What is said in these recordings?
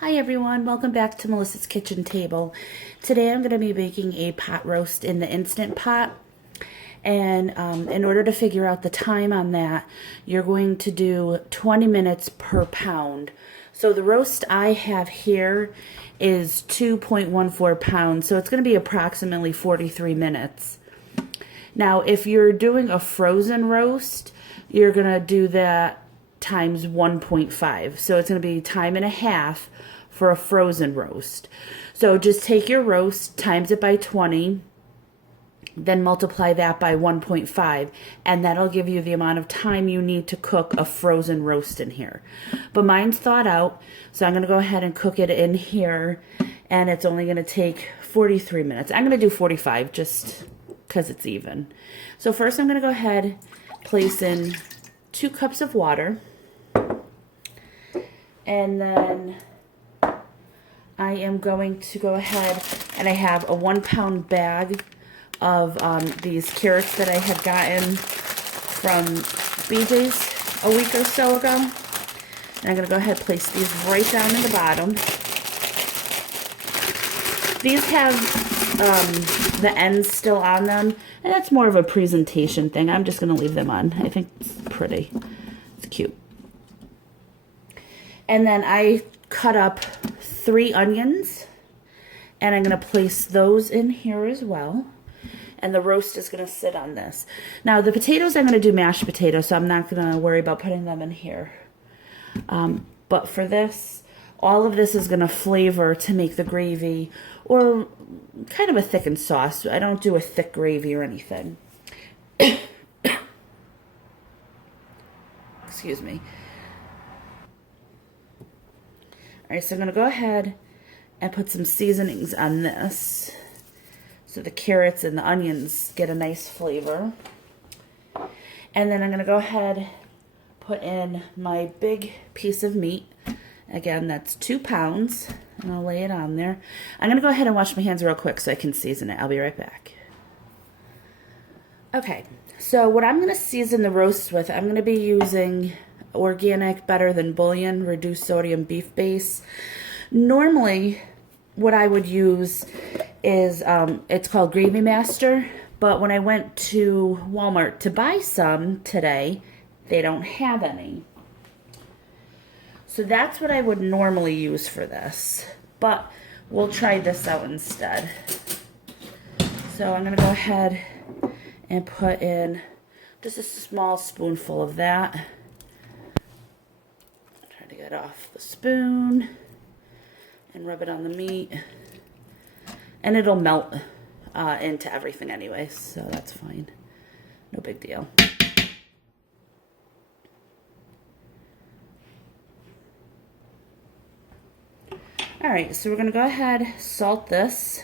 Hi everyone, welcome back to Melissa's Kitchen Table. Today I'm going to be making a pot roast in the Instant Pot. And in order to figure out the time on that, you're going to do 20 minutes per pound. So the roast I have here is 2.14 pounds, so it's going to be approximately 43 minutes. Now if you're doing a frozen roast, you're going to do that times 1.5. So it's going to be time and a half for a frozen roast. So just take your roast, times it by 20, then multiply that by 1.5, and that'll give you the amount of time you need to cook a frozen roast in here. But mine's thawed out, so I'm going to go ahead and cook it in here, and it's only going to take 43 minutes. I'm going to do 45 just because it's even. So first I'm going to go ahead, place in 2 cups of water, and then I am going to go ahead, and I have a 1 pound bag of these carrots that I had gotten from BJ's a week or so ago. And I'm going to go ahead and place these right down in the bottom. These have the ends still on them, and that's more of a presentation thing. I'm just going to leave them on. I think it's pretty. It's cute. And then I cut up 3 onions, and I'm going to place those in here as well. And the roast is going to sit on this. Now the potatoes, I'm going to do mashed potatoes, so I'm not going to worry about putting them in here. But for this, all of this is going to flavor to make the gravy, or kind of a thickened sauce. I don't do a thick gravy or anything. Excuse me. Alright, so I'm going to go ahead and put some seasonings on this so the carrots and the onions get a nice flavor. And then I'm going to go ahead, put in my big piece of meat. Again, that's 2 pounds, and I'll lay it on there. I'm going to go ahead and wash my hands real quick so I can season it. I'll be right back. Okay, so what I'm going to season the roast with, I'm going to be using organic Better Than Bouillon reduced sodium beef base. Normally what I would use is it's called Gravy Master, but when I went to Walmart to buy some today, they don't have any. So that's what I would normally use for this, but we'll try this out instead. So I'm going to go ahead and put in just a small spoonful of that. Get off the spoon and rub it on the meat, and it'll melt into everything anyway, so that's fine, no big deal. Alright, so we're going to go ahead, salt this.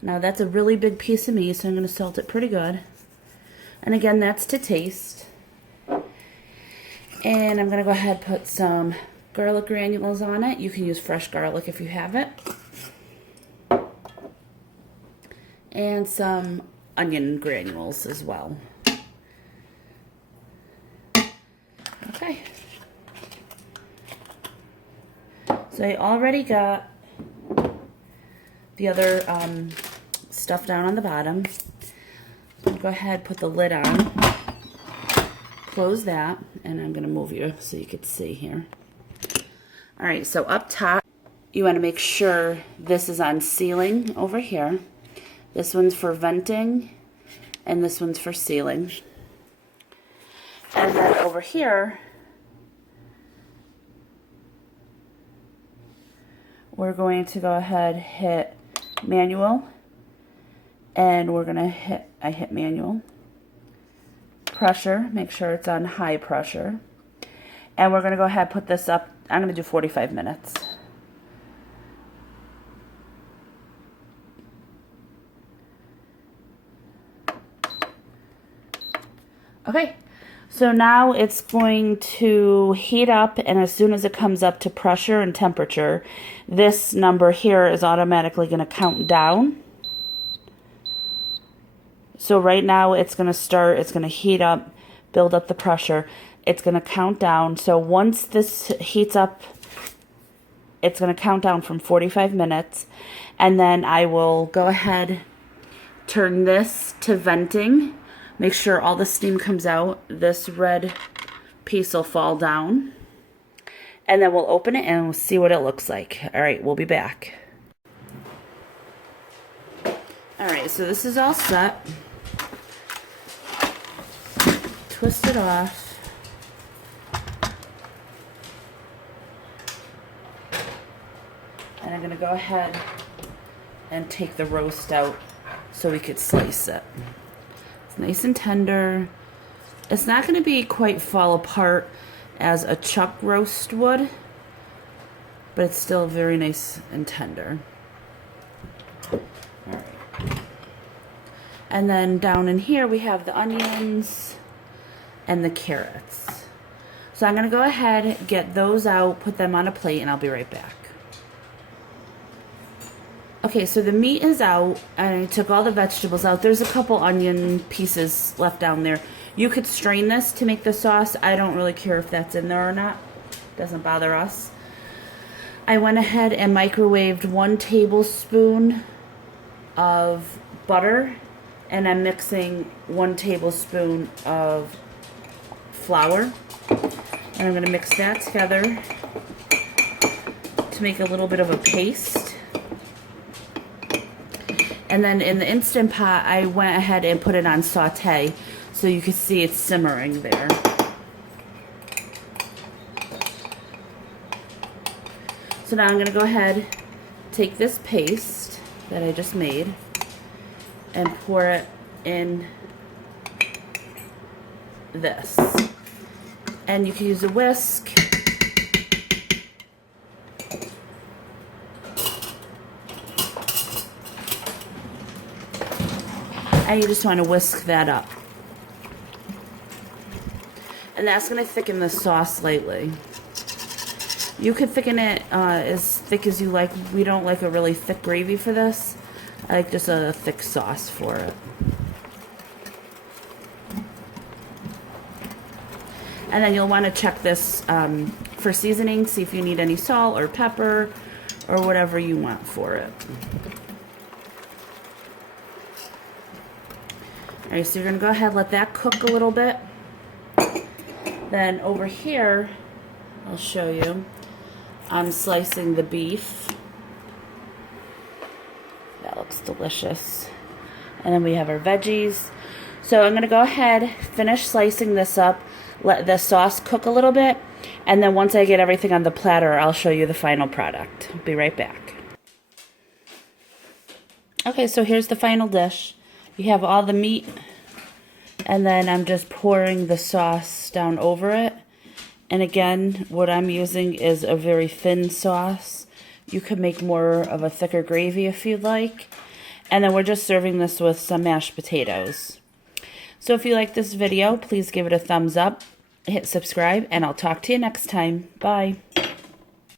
Now that's a really big piece of meat, so I'm going to salt it pretty good, and again, that's to taste. And I'm going to go ahead and put some garlic granules on it. You can use fresh garlic if you have it. And some onion granules as well. Okay. So I already got the other stuff down on the bottom. So go ahead, put the lid on. Close that, and I'm going to move you so you can see here. Alright, so up top, you want to make sure this is on sealing over here. This one's for venting, and this one's for sealing. And then over here, we're going to go ahead, hit manual, and we're going to hit, I hit manual. Pressure, make sure it's on high pressure, and we're going to go ahead and put this up. I'm going to do 45 minutes. Okay, so now it's going to heat up, and as soon as it comes up to pressure and temperature, this number here is automatically going to count down. So right now it's going to start, it's going to heat up, build up the pressure, it's going to count down. So once this heats up, it's going to count down from 45 minutes. And then I will go ahead, turn this to venting. Make sure all the steam comes out. This red piece will fall down. And then we'll open it and we'll see what it looks like. All right, we'll be back. All right, so this is all set. Twist it off. And I'm gonna go ahead and take the roast out so we could slice it. It's nice and tender. It's not gonna be quite fall apart as a chuck roast would, but it's still very nice and tender. All right. And then down in here we have the onions and the carrots. So I'm gonna go ahead, get those out, put them on a plate, and I'll be right back. Okay, so the meat is out, and I took all the vegetables out. There's a couple onion pieces left down there. You could strain this to make the sauce. I don't really care if that's in there or not. Doesn't bother us. I went ahead and microwaved 1 tablespoon of butter, and I'm mixing 1 tablespoon of flour. And I'm going to mix that together to make a little bit of a paste. And then in the Instant Pot, I went ahead and put it on saute, so you can see it's simmering there. So now I'm going to go ahead, take this paste that I just made, and pour it in this. And you can use a whisk. And you just want to whisk that up. And that's going to thicken the sauce slightly. You could thicken it as thick as you like. We don't like a really thick gravy for this. I like just a thick sauce for it. And then you'll want to check this for seasoning, see if you need any salt or pepper or whatever you want for it. Alright, so you're going to go ahead, let that cook a little bit. Then over here, I'll show you, I'm slicing the beef. That looks delicious. And then we have our veggies. So I'm going to go ahead, finish slicing this up, let the sauce cook a little bit, and then once I get everything on the platter, I'll show you the final product. I'll be right back. Okay, so here's the final dish. You have all the meat, and then I'm just pouring the sauce down over it. And again, what I'm using is a very thin sauce. You could make more of a thicker gravy if you'd like. And then we're just serving this with some mashed potatoes. So if you like this video, please give it a thumbs up, hit subscribe, and I'll talk to you next time. Bye.